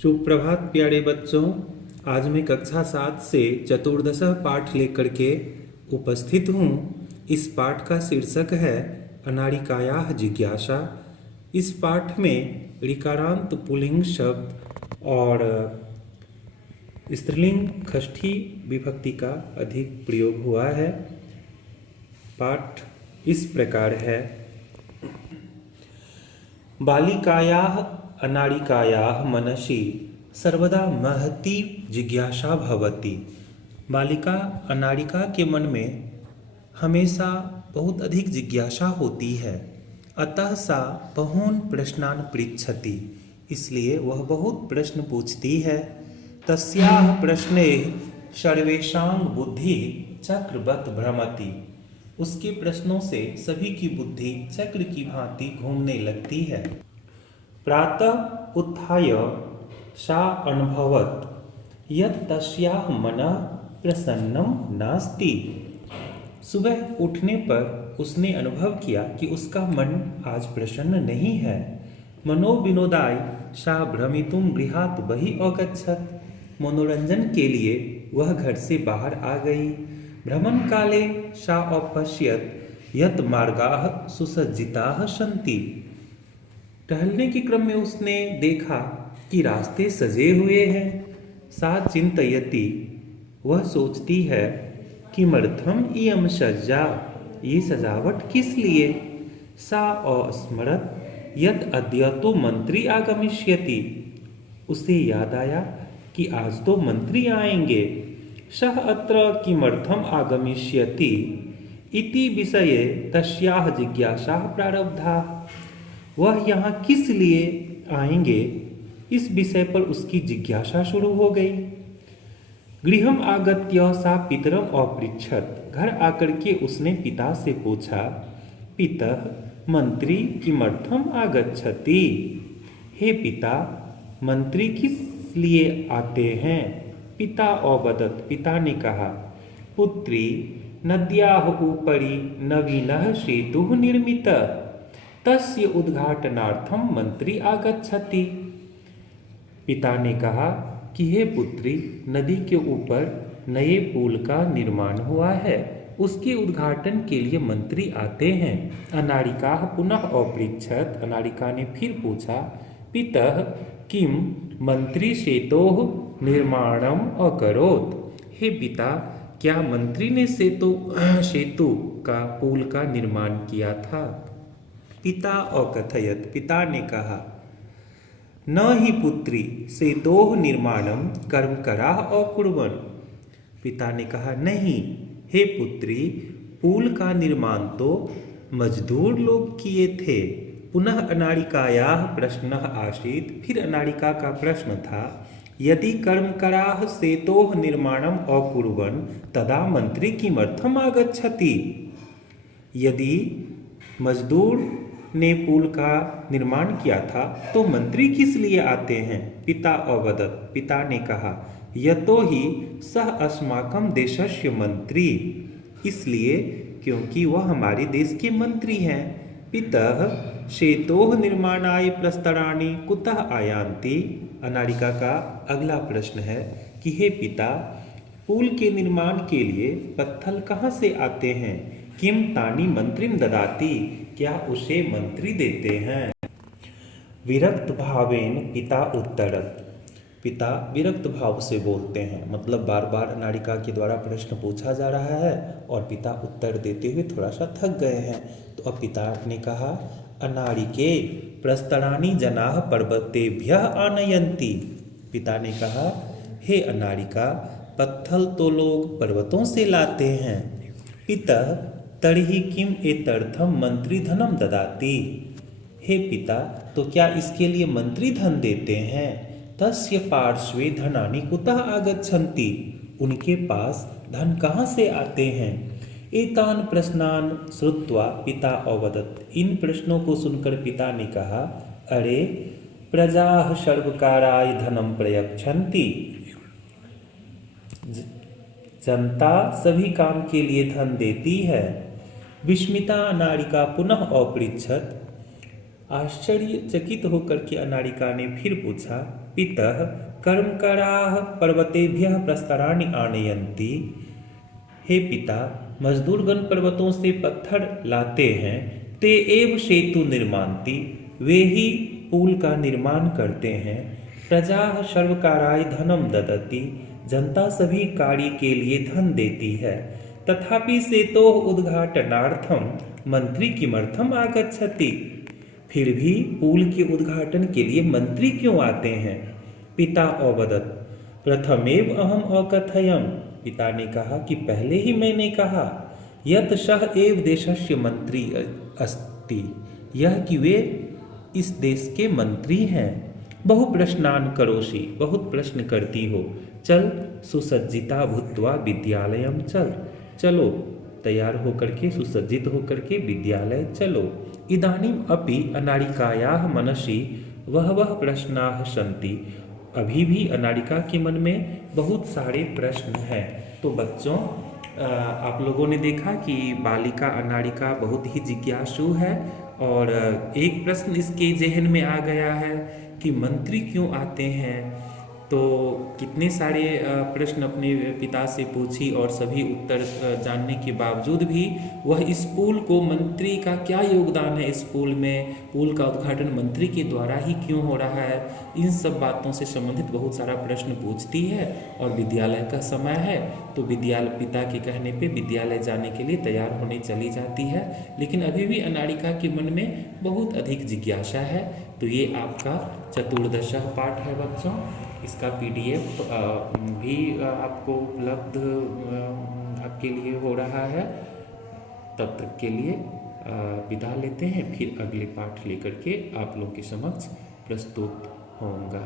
सुप्रभात प्यारे बच्चों। आज मैं कक्षा 7 से चतुर्दश पाठ लेकर के उपस्थित हूँ। इस पाठ का शीर्षक है अनाड़िकायाः जिज्ञासा। इस पाठ में ऋकारांत पुल्लिंग शब्द और स्त्रीलिंग षष्ठी विभक्ति का अधिक प्रयोग हुआ है। पाठ इस प्रकार है। बालिकायाः अनाड़िकायाः मनसि सर्वदा महती जिज्ञासा भवति। बालिका अनाड़िका के मन में हमेशा बहुत अधिक जिज्ञासा होती है। अतः सा बहून् प्रश्नान् पृच्छति, इसलिए वह बहुत प्रश्न पूछती है। तस्याः प्रश्नैः सर्वेषां बुद्धिः चक्रवत् भ्रमति। उसके प्रश्नों से सभी की बुद्धि चक्र की भांति घूमने लगती है। प्रातः उत्थाय सा अनुभवत् यत् तस्याः मनः प्रसन्नं नास्ति। सुबह उठने पर उसने अनुभव किया कि उसका मन आज प्रसन्न नहीं है। मनोविनोदाय सा भ्रमितुं गृहात् बहिः अगच्छत्। मनोरंजन के लिए वह घर से बाहर आ गई। भ्रमण काले सा अपश्यत् यत् मार्गाः सुसज्जिताः सन्ति। टहलने के क्रम में उसने देखा कि रास्ते सजे हुए हैं। सा चिंतयति, वह सोचती है कि किमर्थम इयं सज्जा, ये सजावट किस लिए। सा अस्मरत् यत् अद्य तो मंत्री आगमिष्यति। उसे याद आया कि आज तो मंत्री आएंगे। सः अत्र किमर्थम आगमिष्यति इति विषये तस्याः जिज्ञासा प्रारब्धा। वह यहाँ किस लिए आएंगे, इस विषय पर उसकी जिज्ञासा शुरू हो गई। गृहम् आगत्य सा पितरम् अपृच्छत्। घर आकर के उसने पिता से पूछा, पितः मंत्री किमर्थम आगच्छति। हे पिता, मंत्री किस लिए आते हैं। पिता अवदत्, पिता ने कहा, पुत्री नद्याः उपरि नवीनः सेतुः निर्मितः, तस्य उद्घाटनार्थम मंत्री आगच्छति। पिता ने कहा कि हे पुत्री, नदी के ऊपर नए पुल का निर्माण हुआ है, उसके उद्घाटन के लिए मंत्री आते हैं। अनाड़िका पुनः अपृच्छत्। अनाड़िका ने फिर पूछा, पितः किम मंत्री सेतोः निर्माणम् अकरोत्। हे पिता, क्या मंत्री ने सेतु का पुल का निर्माण किया था। पिता अकथयत्। पिता ने कहा, न हि पुत्री सेतोः निर्माणं कर्मकराः अकुर्वन्। पिता ने कहा, नहीं हे पुत्री, पुल का निर्माण तो मजदूर लोग किए थे। पुनः अनाड़िकायाः प्रश्नः आसीत्। फिर अनाड़िका का प्रश्न था, यदि कर्मकराः सेतोः निर्माणम् अकुर्वन् तदा मंत्री किमर्थम आगच्छति। यदि मजदूर ने पुल का निर्माण किया था तो मंत्री किस लिए आते हैं। पिता अवदत्। पिता ने कहा, यतो हि सः अस्माकं देशस्य मंत्री, इसलिए क्योंकि वह हमारे देश के मंत्री हैं। पितः सेतोः निर्माणाय प्रस्तराणि कुतः आयान्ति। अनाड़िका का अगला प्रश्न है कि हे पिता, पुल के निर्माण के लिए पत्थर कहाँ से आते हैं। किम तानि मंत्रिम ददाति, क्या उसे मंत्री देते हैं। विरक्त भावेन पिता उत्तरत्। पिता विरक्त भाव से बोलते हैं, मतलब बार बार अनाड़िका के द्वारा प्रश्न पूछा जा रहा है और पिता उत्तर देते हुए थोड़ा सा थक गए हैं। तो अब पिता ने कहा, अनाड़िके प्रस्तराणि जनाः पर्वतेभ्यः आनयन्ति। पिता ने कहा, हे अनाड़िका, पत्थर तो लोग पर्वतों से लाते हैं। पितः तर्हि किम एतर्थम मंत्री धनम ददाति। हे पिता, तो क्या इसके लिए मंत्री धन देते हैं। तस्य पार्श्वे धनानि कुतः आगच्छन्ति, उनके पास धन कहाँ से आते हैं। एतान प्रश्नान श्रुत्वा पिता अवदत्। इन प्रश्नों को सुनकर पिता ने कहा, अरे प्रजाः सर्वकाराय धनम प्रयच्छन्ति। जनता सभी काम के लिए धन देती है। विस्मिता अनाड़िका पुनः अपृच्छत्। आश्चर्यचकित होकर के अनाड़िका ने फिर पूछा, पितः कर्मकराः पर्वतेभ्यः प्रस्तराणि आनयन्ति। हे पिता, मजदूरगण पर्वतों से पत्थर लाते हैं। ते एव सेतु निर्मान्ति, वे ही पुल का निर्माण करते हैं। प्रजा सर्वकाराय धनम ददति, जनता सभी कार्य के लिए धन देती है। तथापि सेतोः उद्घाटनार्थम मंत्री किमर्थम आगच्छति, फिर भी पुल के उद्घाटन के लिए मंत्री क्यों आते हैं। पिता अवदत्, प्रथमेव अहम अकथयम्, पिता ने कहा कि पहले ही मैंने कहा। यत् सः एव देशस्य मंत्री अस्ति, यह कि वे इस देश के मंत्री हैं। बहु प्रश्नान् करोषि, बहुत प्रश्न करती हो। चल सुसज्जिता भूत्वा विद्यालयम चल, चलो तैयार होकर के सुसज्जित होकर के विद्यालय चलो। इदानीम अपि अनाड़िकायाः मनसि वह प्रश्नाः सन्ति, अभी भी अनाड़िका के मन में बहुत सारे प्रश्न हैं। तो बच्चों, आप लोगों ने देखा कि बालिका अनाड़िका बहुत ही जिज्ञासु है और एक प्रश्न इसके जहन में आ गया है कि मंत्री क्यों आते हैं। तो कितने सारे प्रश्न अपने पिता से पूछी और सभी उत्तर जानने के बावजूद भी वह इस पुल को, मंत्री का क्या योगदान है इस पुल में, पुल का उद्घाटन मंत्री के द्वारा ही क्यों हो रहा है, इन सब बातों से संबंधित बहुत सारा प्रश्न पूछती है। और विद्यालय का समय है तो विद्यालय, पिता के कहने पे विद्यालय जाने के लिए तैयार होने चली जाती है। लेकिन अभी भी अनाड़िका के मन में बहुत अधिक जिज्ञासा है। तो ये आपका चतुर्दशः पाठ है बच्चों। इसका PDF भी आपको उपलब्ध आपके लिए हो रहा है। तब तक के लिए विदा लेते हैं, फिर अगले पाठ लेकर के आप लोगों के समक्ष प्रस्तुत होऊंगा।